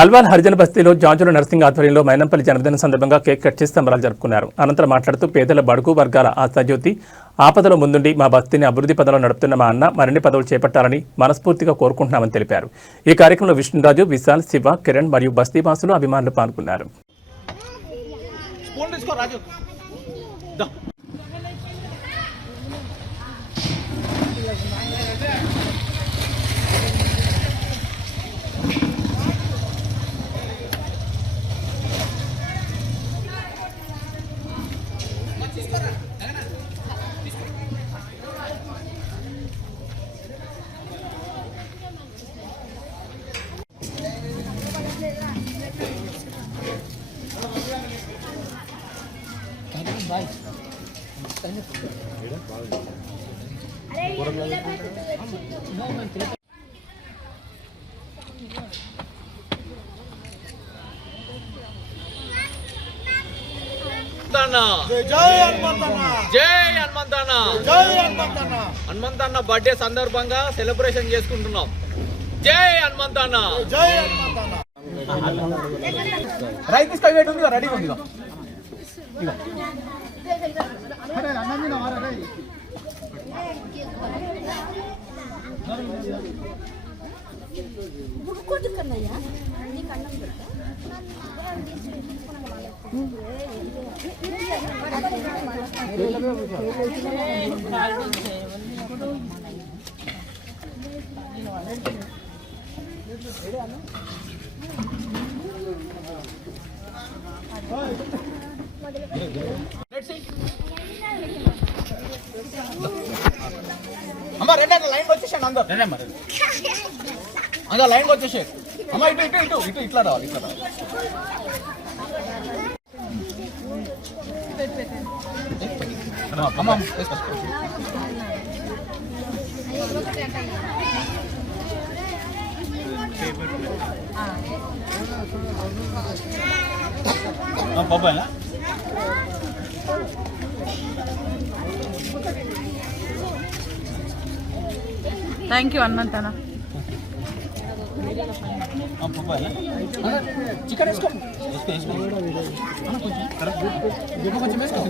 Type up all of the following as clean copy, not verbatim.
అల్వాల్ హరిజన బస్తీలో జాజుల నర్సింగ్ ఆధ్వర్యంలో మైనంపల్లి జన్మదిన సందర్భంగా కేక్ కట్ చేసి సంబరాలు జరుపుకున్నారు. అనంతరం మాట్లాడుతూ పేదల బడుగు వర్గాల ఆశాజ్యోతి ఆపదలో ముందుండి మా బస్తీని అభివృద్ధి పదంలో నడుపుతున్న మా అన్న మరిన్ని పదవులు చేపట్టాలని మనస్ఫూర్తిగా కోరుకుంటున్నామని తెలిపారు. ఈ కార్యక్రమంలో విష్ణురాజు, విశాల్, శివ, కిరణ్ మరియు బస్తీవాసులు అభిమానులు పాల్గొన్నారు. హనుమంతన్న బర్త్డే సందర్భంగా సెలబ్రేషన్ చేసుకుంటున్నాం. జై హనుమంతన్న. రైతు తీసుకెళ్ళి ఉంది, రెడీ ఉంది. అమ్మ రెండు లైన్ వచ్చేసాను, అందరు లైన్ వచ్చేసే. అమ్మ ఇటు ఇటు ఇటు ఇటు ఇట్లా రావాలి, ఇట్లా రావాలి. అమ్మ బాబాయ్ థ్యాంక్ యూ హనుమంతన్న. చికెన్ వేసుకో, కొంచెం వేసుకో.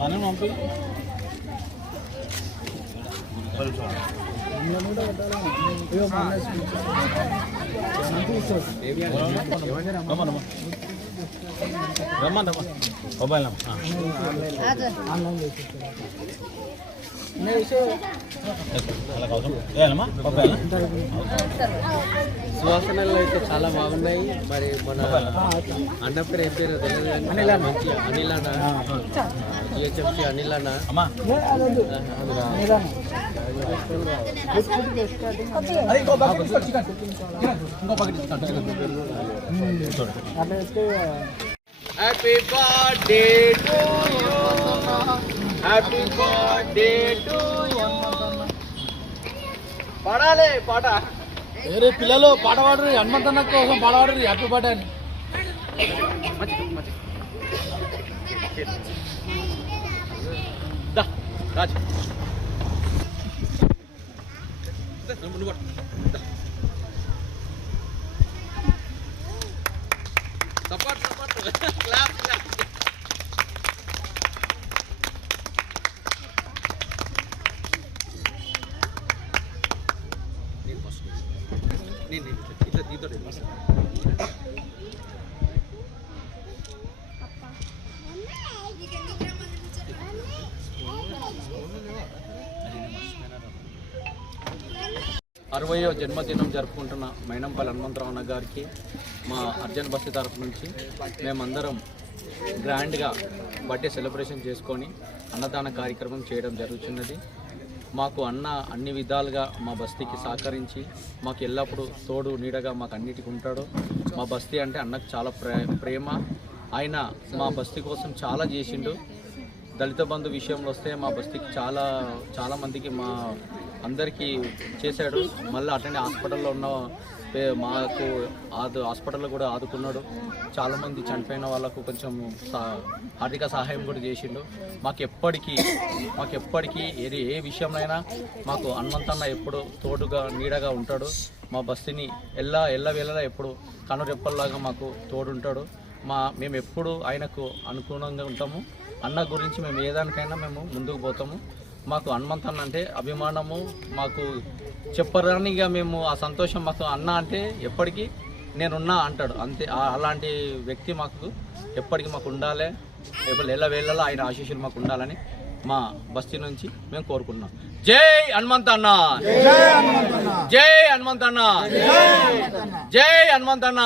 మనం పంపి రమ్మా మొబైల్ సువాసనలు అయితే చాలా బాగున్నాయి. మరి మన అన్న పేరు ఏం పేరు తెలియదు కానీ మంచి అనిల్ అన్న, జిహెచ్ఎంసీ అనిల్ అన్న. Happy birthday to you, happy birthday to you. పాడాలి పాట. వేరే పిల్లలు పాట పాడరు, హనుమంతన్న కోసం పాట పాడరు హ్యాపీ బర్త్డే అని. రాజు సపోర్ట్ సపోర్ట్ క్లాప్ క్లాప్. నేను ఇట్లా దీంతో అరవయో జన్మదినం జరుపుకుంటున్న మైనంపల్లి హనుమంతరావు అన్న గారికి మా అర్జన్ బస్తీ తరఫు నుంచి మేమందరం గ్రాండ్గా బర్త్డే సెలబ్రేషన్ చేసుకొని అన్నదాన కార్యక్రమం చేయడం జరుగుతున్నది. మాకు అన్న అన్ని విధాలుగా మా బస్తీకి సహకరించి మాకు ఎల్లప్పుడూ తోడు నీడగా మాకు అన్నిటికీ ఉంటాడు. మా బస్తీ అంటే అన్నకు చాలా ప్రేమ. ఆయన మా బస్తీ కోసం చాలా చేసిండు. దళిత బంధు విషయంలో వస్తే మా బస్తీకి చాలా మందికి మా అందరికీ చేశాడు. మళ్ళీ అట్లనే హాస్పిటల్లో ఉన్న మాకు హాస్పిటల్లో కూడా ఆదుకున్నాడు. చాలామంది చనిపోయిన వాళ్ళకు కొంచెం ఆర్థిక సహాయం కూడా చేసిండు. మాకు ఎప్పటికీ ఏ విషయంలో మాకు హనుమంతన్న ఎప్పుడు తోడుగా నీడగా ఉంటాడు. మా బస్తీని ఎల్లవేళలా ఎప్పుడు కనురెప్పల్లాగా మాకు తోడుంటాడు. మేము ఎప్పుడు ఆయనకు అనుగుణంగా ఉంటాము. అన్న గురించి మేము ఏదానికైనా మేము ముందుకు పోతాము. మాకు హనుమంత్ అన్న అంటే అభిమానము, మాకు చెప్పరానిగా మేము ఆ సంతోషం. మాకు అన్న అంటే ఎప్పటికీ నేనున్నా అంటాడు అంతే. అలాంటి వ్యక్తి మాకు ఎప్పటికీ మాకు ఉండాలి. ఎల్లవేళలా ఆయన ఆశీస్సులు మాకు ఉండాలని మా బస్తీ నుంచి మేము కోరుకుంటున్నాం. జై హనుమంత్ అన్న, జై హనుమంత్ అన్న, జై హనుమంత్ అన్న.